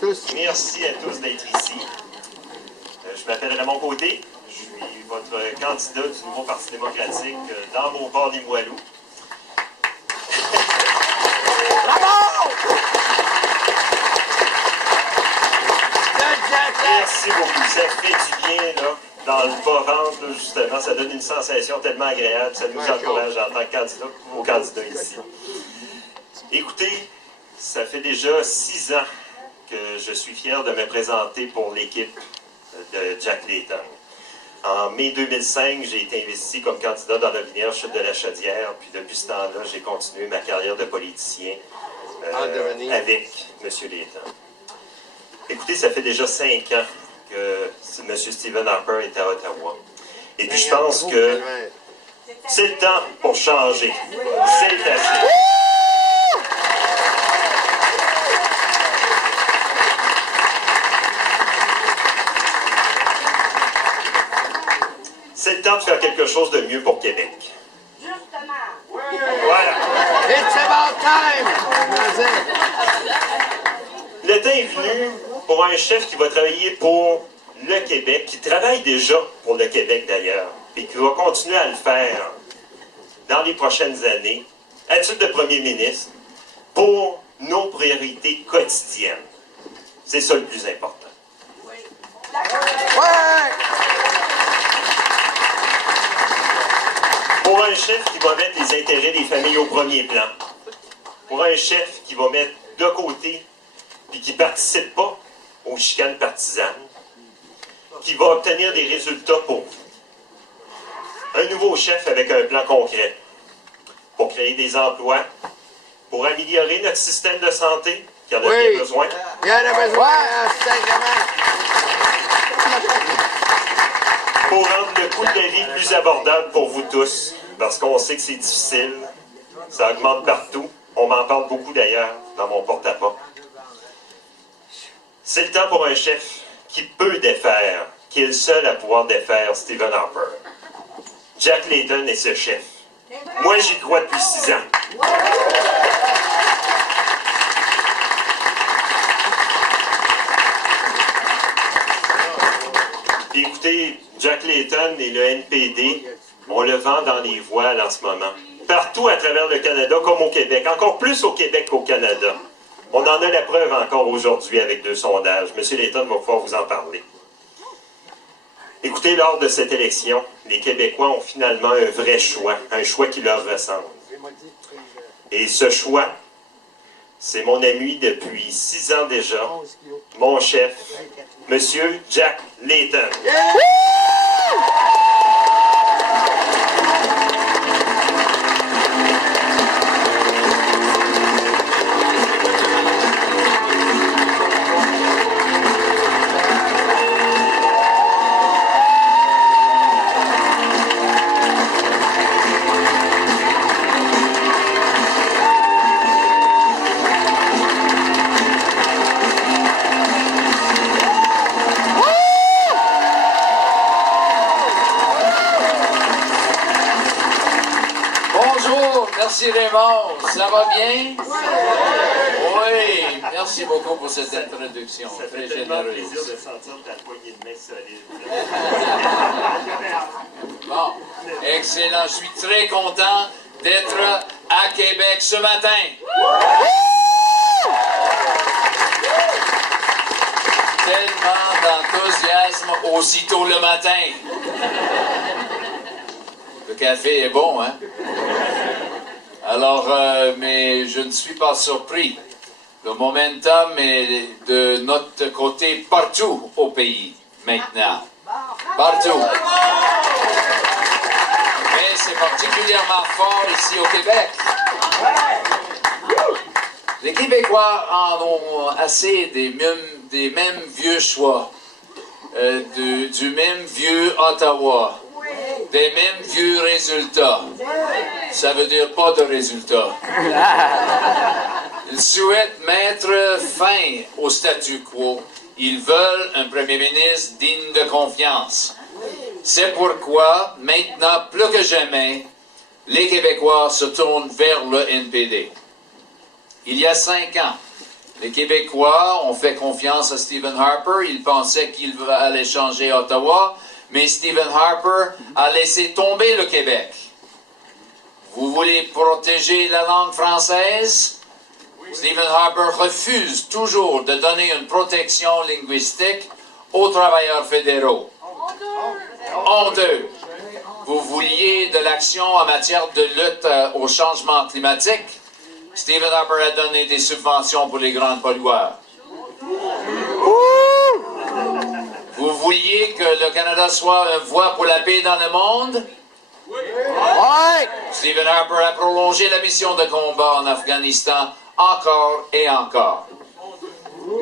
tous. Merci à tous d'être ici. Je m'appelle Raymond Côté. Je suis votre candidat du nouveau Parti démocratique dans Beauport-Limoilou. Merci beaucoup. Ça fait du bien, là, dans le bas-ventre, là, justement. Ça donne une sensation tellement agréable. Ça nous encourage en tant que candidat, aux candidats ici. Écoutez, ça fait déjà 6 ans que je suis fier de me présenter pour l'équipe de Jack Layton. En mai 2005, j'ai été investi comme candidat dans l'Avenir Chute de la Chaudière, puis depuis ce temps-là, j'ai continué ma carrière de politicien avec M. Layton. Écoutez, ça fait déjà 5 ans que M. Stephen Harper est à Ottawa. Et puis je pense que c'est le temps pour changer. C'est assez. C'est le temps de faire quelque chose de mieux pour Québec. Justement. Voilà. It's about time! Le temps est venu pour un chef qui va travailler pour le Québec, qui travaille déjà pour le Québec d'ailleurs, et qui va continuer à le faire dans les prochaines années, à titre de premier ministre, pour nos priorités quotidiennes. C'est ça le plus important. Ouais! Pour un chef qui va mettre les intérêts des familles au premier plan. Pour un chef qui va mettre de côté et qui ne participe pas aux chicanes partisanes. Qui va obtenir des résultats pour vous. Un nouveau chef avec un plan concret. Pour créer des emplois. Pour améliorer notre système de santé, qui en a bien besoin. Il y en a besoin, sacrément. Pour rendre le coût de la vie plus abordable pour vous tous, parce qu'on sait que c'est difficile, ça augmente partout. On m'en parle beaucoup d'ailleurs dans mon porte-à-porte. C'est le temps pour un chef qui peut défaire, qui est le seul à pouvoir défaire Stephen Harper. Jack Layton est ce chef. Moi, j'y crois depuis 6 ans. Puis écoutez, Jack Layton et le NPD, on le vend dans les voiles en ce moment. Partout à travers le Canada, comme au Québec. Encore plus au Québec qu'au Canada. On en a la preuve encore aujourd'hui avec 2 sondages. M. Layton va pouvoir vous en parler. Écoutez, lors de cette élection, les Québécois ont finalement un vrai choix, un choix qui leur ressemble. Et ce choix, c'est mon ami depuis 6 ans déjà, mon chef, M. Jack Layton. Merci Raymond, ça va bien? Oui, merci beaucoup pour cette introduction, Ça très fait tellement généreuse. plaisir de sentir ta poignée de main solide. Bon, excellent, je suis très content d'être à Québec ce matin. Tellement d'enthousiasme aussitôt le matin. Le café est bon, hein? Alors, mais je ne suis pas surpris. Le momentum est de notre côté partout au pays, maintenant. Partout. Mais c'est particulièrement fort ici au Québec. Les Québécois en ont assez des mêmes vieux choix, du même vieux Ottawa. Des mêmes vieux résultats. Ça veut dire pas de résultats. Ils souhaitent mettre fin au statu quo. Ils veulent un premier ministre digne de confiance. C'est pourquoi, maintenant, plus que jamais, les Québécois se tournent vers le NPD. Il y a 5 ans, Les Québécois ont fait confiance à Stephen Harper. Ils pensaient qu'il allait changer Ottawa, mais Stephen Harper a laissé tomber le Québec. Vous voulez protéger la langue française? Stephen Harper refuse toujours de donner une protection linguistique aux travailleurs fédéraux. Honteux! Vous vouliez de l'action en matière de lutte au changement climatique? Stephen Harper a donné des subventions pour les grands pollueurs. Vous vouliez que le Canada soit une voie pour la paix dans le monde? Stephen Harper a prolongé la mission de combat en Afghanistan encore et encore.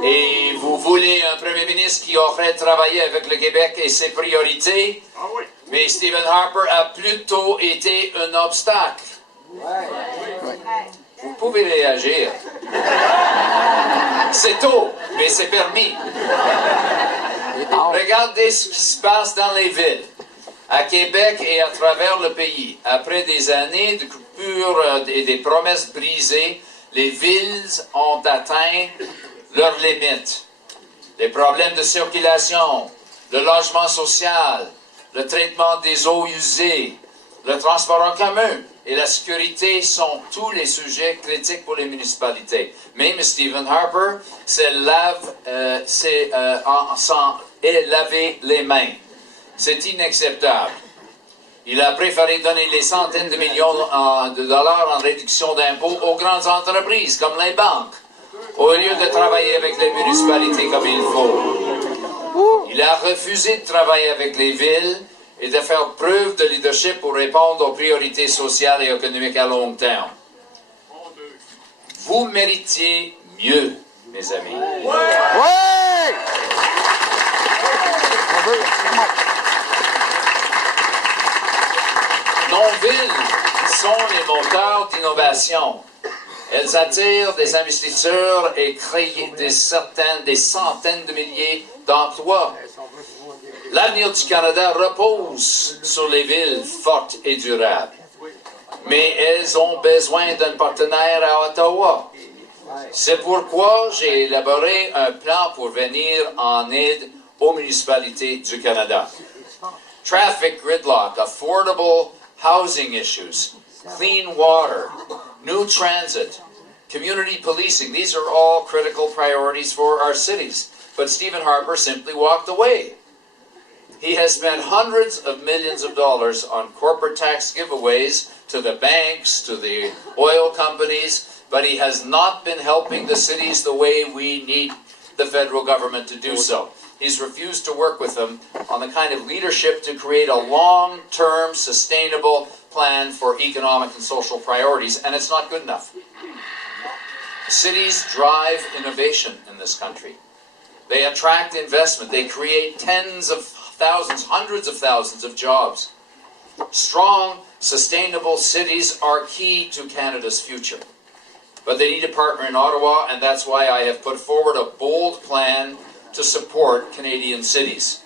Et vous voulez un premier ministre qui aurait travaillé avec le Québec et ses priorités? Mais Stephen Harper a plutôt été un obstacle. Vous pouvez réagir. C'est tôt, mais c'est permis. Regardez ce qui se passe dans les villes, à Québec et à travers le pays. Après des années de coupures et des promesses brisées, les villes ont atteint leurs limites. Les problèmes de circulation, le logement social, le traitement des eaux usées, le transport en commun et la sécurité sont tous les sujets critiques pour les municipalités. Même Stephen Harper s'est lavé les mains. C'est inacceptable. Il a préféré donner les centaines de millions de dollars en réduction d'impôts aux grandes entreprises comme les banques, au lieu de travailler avec les municipalités comme il faut. Il a refusé de travailler avec les villes et de faire preuve de leadership pour répondre aux priorités sociales et économiques à long terme. Vous méritiez mieux, mes amis. Nos villes sont les moteurs d'innovation. Elles attirent des investisseurs et créent des centaines de milliers d'emplois. L'avenir du Canada repose sur les villes fortes et durables. Mais elles ont besoin d'un partenaire à Ottawa. C'est pourquoi j'ai élaboré un plan pour venir en aide aux municipalités du Canada. Traffic gridlock, affordable housing issues, clean water, new transit, community policing. These are all critical priorities for our cities. But Stephen Harper simply walked away. He has spent hundreds of millions of dollars on corporate tax giveaways to the banks, to the oil companies, but he has not been helping the cities the way we need the federal government to do so. He's refused to work with them on the kind of leadership to create a long-term, sustainable plan for economic and social priorities, and it's not good enough. Cities drive innovation in this country. They attract investment. They create tens of thousands, hundreds of thousands of jobs. Strong, sustainable cities are key to Canada's future. But they need a partner in Ottawa, and that's why I have put forward a bold plan to support Canadian cities.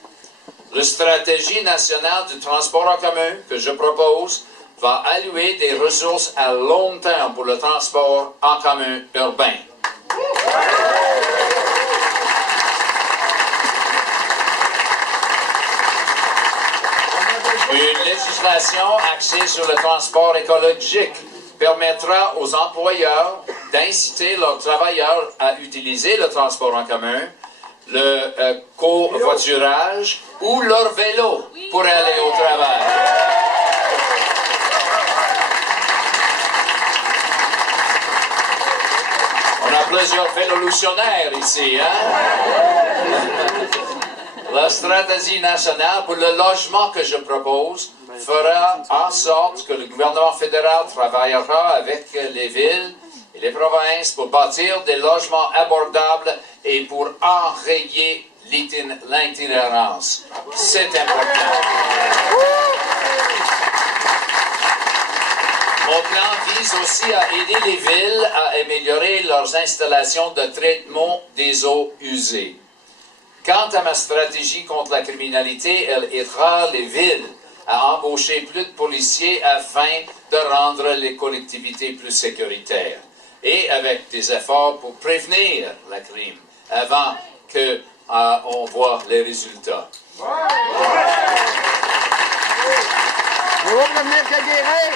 La stratégie nationale du transport en commun que je propose va allouer des ressources à long terme pour le transport en commun urbain. Une législation axée sur le transport écologique permettra aux employeurs d'inciter leurs travailleurs à utiliser le transport en commun, le covoiturage ou leur vélo pour aller au travail. On a plusieurs vélolutionnaires ici, hein? La stratégie nationale pour le logement que je propose fera en sorte que le gouvernement fédéral travaillera avec les villes et les provinces pour bâtir des logements abordables et pour enrayer l'itinérance. C'est important. Mon plan vise aussi à aider les villes à améliorer leurs installations de traitement des eaux usées. Quant à ma stratégie contre la criminalité, elle aidera les villes à embaucher plus de policiers afin de rendre les collectivités plus sécuritaires. et avec des efforts pour prévenir le crime avant que on voit les résultats. On va prévenir que guérir.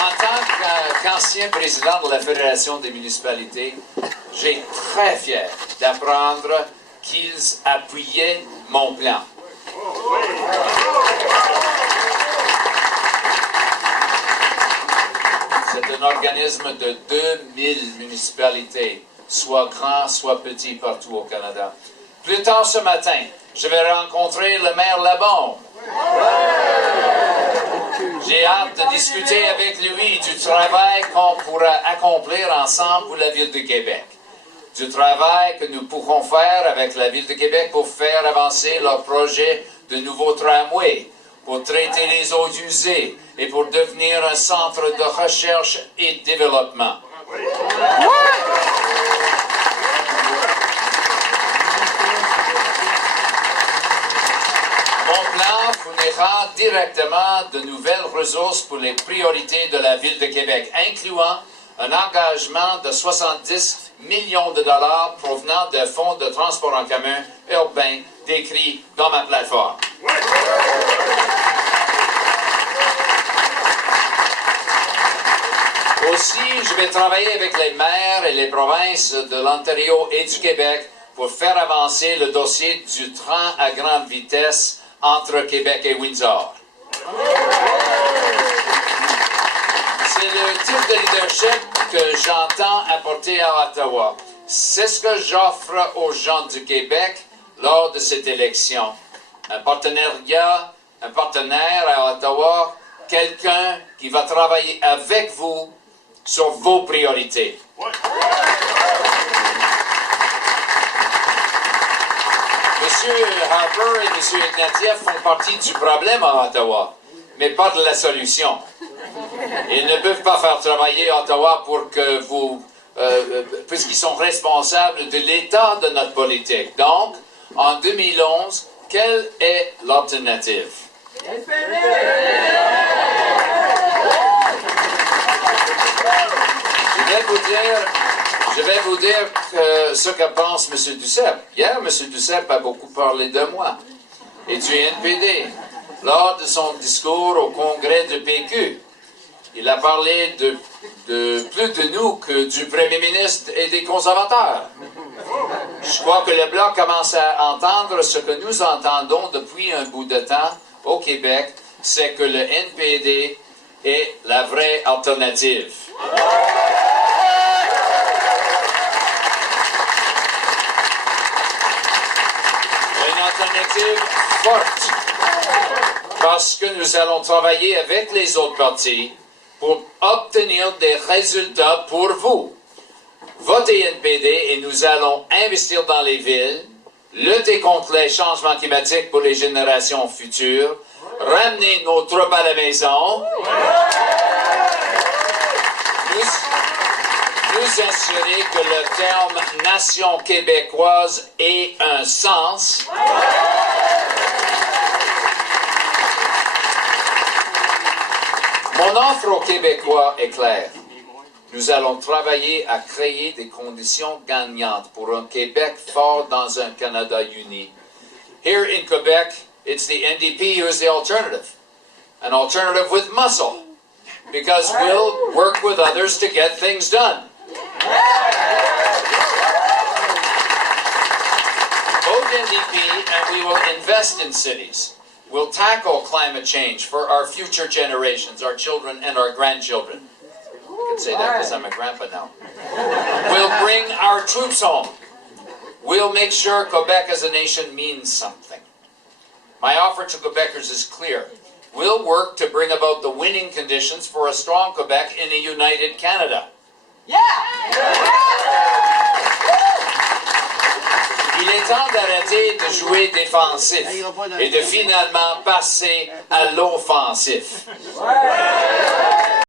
En tant qu'ancien président de la Fédération des municipalités, j'ai très fier d'apprendre qu'ils appuyaient mon plan. C'est un organisme de 2000 municipalités, soit grand, soit petit, partout au Canada. Plus tard ce matin, je vais rencontrer le maire Labombe. J'ai hâte de discuter avec lui du travail qu'on pourra accomplir ensemble pour la Ville de Québec. Du travail que nous pourrons faire avec la Ville de Québec pour faire avancer leur projet de nouveau tramway, pour traiter les eaux usées et pour devenir un centre de recherche et de développement. Mon plan fournira directement de nouvelles ressources pour les priorités de la Ville de Québec, incluant un engagement de 70 millions de dollars provenant des fonds de transport en commun urbain décrits dans ma plateforme. Aussi, je vais travailler avec les maires et les provinces de l'Ontario et du Québec pour faire avancer le dossier du train à grande vitesse entre Québec et Windsor. C'est le type de leadership que j'entends apporter à Ottawa. C'est ce que j'offre aux gens du Québec lors de cette élection. Un partenaire à Ottawa, quelqu'un qui va travailler avec vous sur vos priorités. M. Harper et M. Ignatieff font partie du problème à Ottawa, mais pas de la solution. Ils ne peuvent pas faire travailler Ottawa pour que vous, puisqu'ils sont responsables de l'état de notre politique. Donc, en 2011, quelle est l'alternative? Je vais vous dire ce que pense M. Duceppe. Hier, M. Duceppe a beaucoup parlé de moi et du NPD. Lors de son discours au congrès du PQ, il a parlé de plus de nous que du premier ministre et des conservateurs. Je crois que le Bloc commence à entendre ce que nous entendons depuis un bout de temps au Québec, c'est que le NPD est la vraie alternative. Une alternative forte, parce que nous allons travailler avec les autres partis pour obtenir des résultats pour vous. Votez NPD et nous allons investir dans les villes, lutter contre les changements climatiques pour les générations futures, ramener nos troupes à la maison, nous assurer que le terme « nation québécoise » ait un sens. Mon offre aux Québécois est claire. Nous allons travailler à créer des conditions gagnantes pour un Québec fort dans un Canada uni. Here in Quebec, it's the NDP who is the alternative. An alternative with muscle. Because we'll work with others to get things done. Vote NDP and we will invest in cities. We'll tackle climate change for our future generations, our children and our grandchildren. I can say that because I'm a grandpa now. We'll bring our troops home. We'll make sure Quebec as a nation means something. My offer to Quebecers is clear. We'll work to bring about the winning conditions for a strong Quebec in a united Canada. Yeah! Il est temps d'arrêter de jouer défensif et de finalement passer à l'offensif.